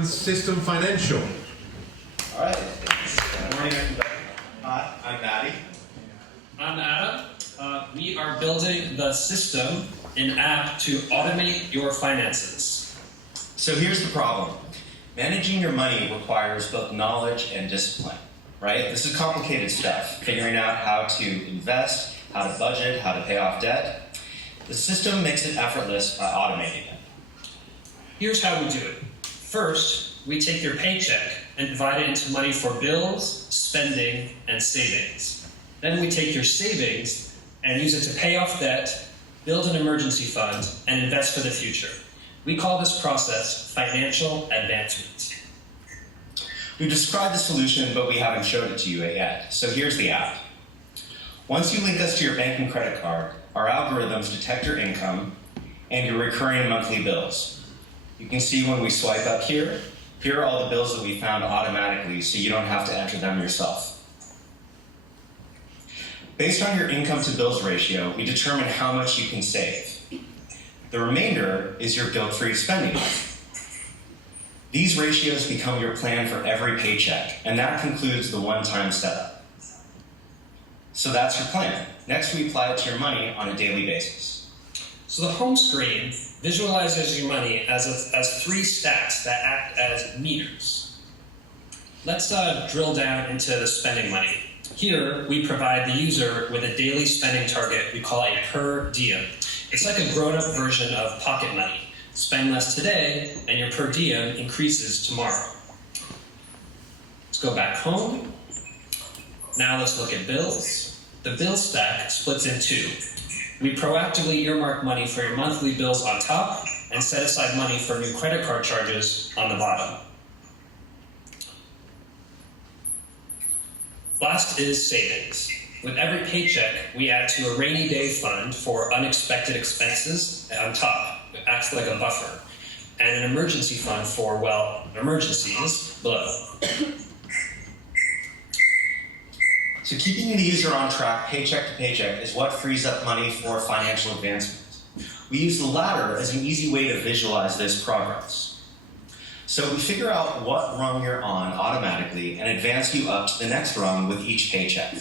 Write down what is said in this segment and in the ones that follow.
Simon's System Financial. All right. Good morning, everybody. Hi, I'm Maddie. I'm Adam. We are building the system, an app to automate your finances. So here's the problem. Managing your money requires both knowledge and discipline, right? This is complicated stuff. Figuring out how to invest, how to budget, how to pay off debt. The system makes it effortless by automating it. Here's how we do it. First, we take your paycheck and divide it into money for bills, spending, and savings. Then we take your savings and use it to pay off debt, build an emergency fund, and invest for the future. We call this process financial advancement. We've described the solution, but we haven't showed it to you yet. So here's the app. Once you link us to your bank and credit card, our algorithms detect your income and your recurring monthly bills. You can see when we swipe up here are all the bills that we found automatically, so you don't have to enter them yourself. Based on your income to bills ratio, we determine how much you can save. The remainder is your guilt-free spending life. These ratios become your plan for every paycheck, and that concludes the one-time setup. So that's your plan. Next, we apply it to your money on a daily basis. So the home screen visualizes your money as three stacks that act as meters. Let's drill down into the spending money. Here, we provide the user with a daily spending target we call a per diem. It's like a grown-up version of pocket money. Spend less today, and your per diem increases tomorrow. Let's go back home. Now let's look at bills. The bill stack splits in two. We proactively earmark money for your monthly bills on top and set aside money for new credit card charges on the bottom. Last is savings. With every paycheck, we add to a rainy day fund for unexpected expenses on top. It acts like a buffer. And an emergency fund for, well, emergencies below. So keeping the user on track, paycheck to paycheck, is what frees up money for financial advancement. We use the latter as an easy way to visualize this progress. So we figure out what rung you're on automatically and advance you up to the next rung with each paycheck.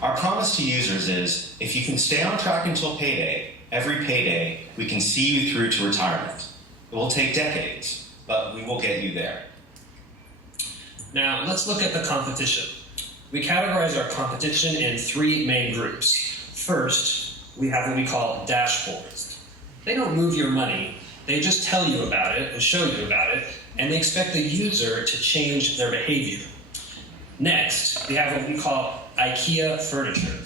Our promise to users is, if you can stay on track until payday, every payday, we can see you through to retirement. It will take decades, but we will get you there. Now, let's look at the competition. We categorize our competition in three main groups. First, we have what we call dashboards. They don't move your money, they just tell you about it and show you about it, and they expect the user to change their behavior. Next, we have what we call IKEA furniture.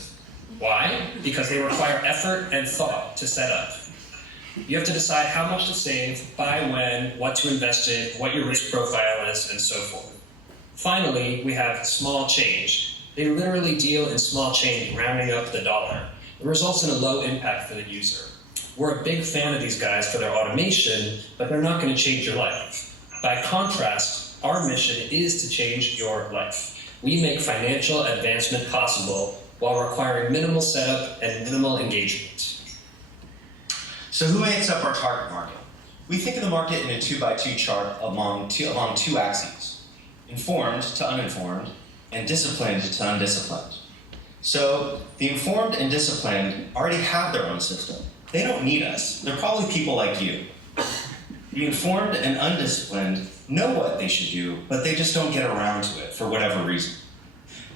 Why? Because they require effort and thought to set up. You have to decide how much to save, by when, what to invest in, what your risk profile is, and so forth. Finally, we have small change. They literally deal in small change, rounding up the dollar. It results in a low impact for the user. We're a big fan of these guys for their automation, but they're not going to change your life. By contrast, our mission is to change your life. We make financial advancement possible while requiring minimal setup and minimal engagement. So who makes up our target market? We think of the market in a 2x2 chart along two axes: informed to uninformed, and disciplined to undisciplined. So the informed and disciplined already have their own system. They don't need us. They're probably people like you. The informed and undisciplined know what they should do, but they just don't get around to it for whatever reason.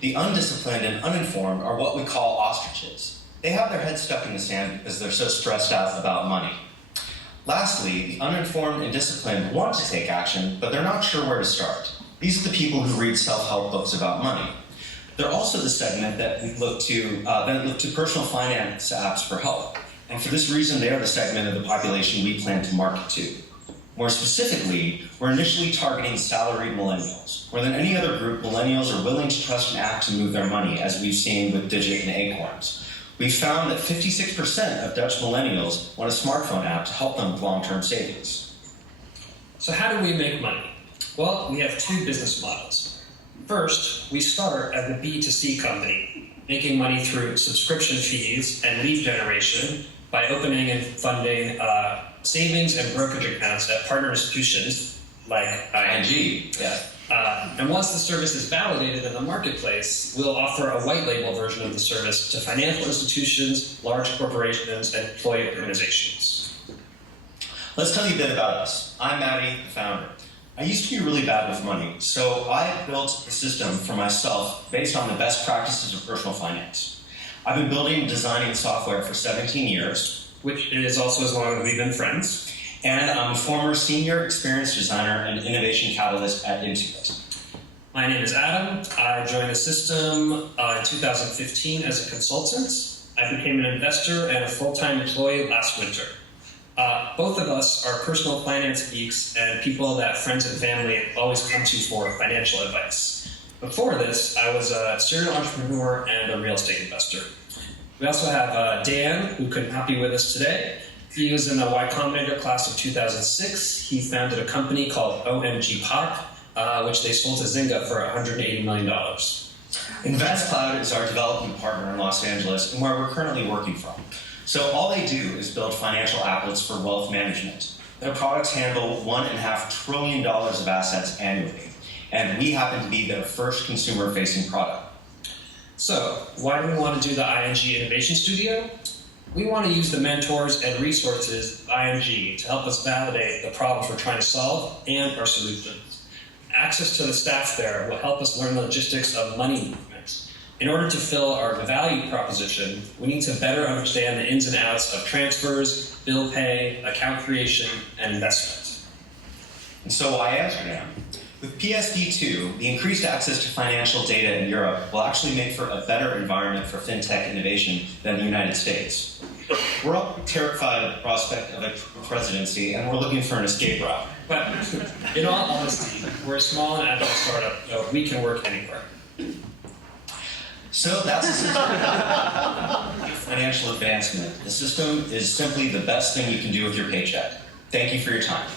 The undisciplined and uninformed are what we call ostriches. They have their heads stuck in the sand because they're so stressed out about money. Lastly, the uninformed and disciplined want to take action, but they're not sure where to start. These are the people who read self-help books about money. They're also the segment that we look to personal finance apps for help. And for this reason, they are the segment of the population we plan to market to. More specifically, we're initially targeting salaried millennials. More than any other group, millennials are willing to trust an app to move their money, as we've seen with Digit and Acorns. We've found that 56% of Dutch millennials want a smartphone app to help them with long-term savings. So how do we make money? Well, we have two business models. First, we start as a B2C company, making money through subscription fees and lead generation by opening and funding savings and brokerage accounts at partner institutions like ING, yeah. And once the service is validated in the marketplace, we'll offer a white label version of the service to financial institutions, large corporations, and employee organizations. Let's tell you a bit about us. I'm Maddie, the founder. I used to be really bad with money, so I built a system for myself based on the best practices of personal finance. I've been building and designing software for 17 years. Which is also as long as we've been friends. And I'm a former senior experience designer and innovation catalyst at Intuit. My name is Adam. I joined the system in 2015 as a consultant. I became an investor and a full-time employee last winter. Both of us are personal finance geeks and people that friends and family always come to for financial advice. Before this, I was a serial entrepreneur and a real estate investor. We also have Dan, who could not be with us today. He was in the Y Combinator class of 2006. He founded a company called OMG Pop, which they sold to Zynga for $180 million. InvestCloud is our development partner in Los Angeles and where we're currently working from. So all they do is build financial applets for wealth management. Their products handle $1.5 trillion of assets annually, and we happen to be their first consumer-facing product. So, why do we want to do the ING Innovation Studio? We want to use the mentors and resources of ING to help us validate the problems we're trying to solve and our solutions. Access to the staff there will help us learn the logistics of money movement. In order to fill our value proposition, we need to better understand the ins and outs of transfers, bill pay, account creation, and investment. And so why Amsterdam? With PSD2, the increased access to financial data in Europe will actually make for a better environment for fintech innovation than the United States. We're all terrified of the prospect of a presidency, and we're looking for an escape route. But in all honesty, we're a small and agile startup, so we can work anywhere. So that's the system. Financial advancement. The system is simply the best thing you can do with your paycheck. Thank you for your time.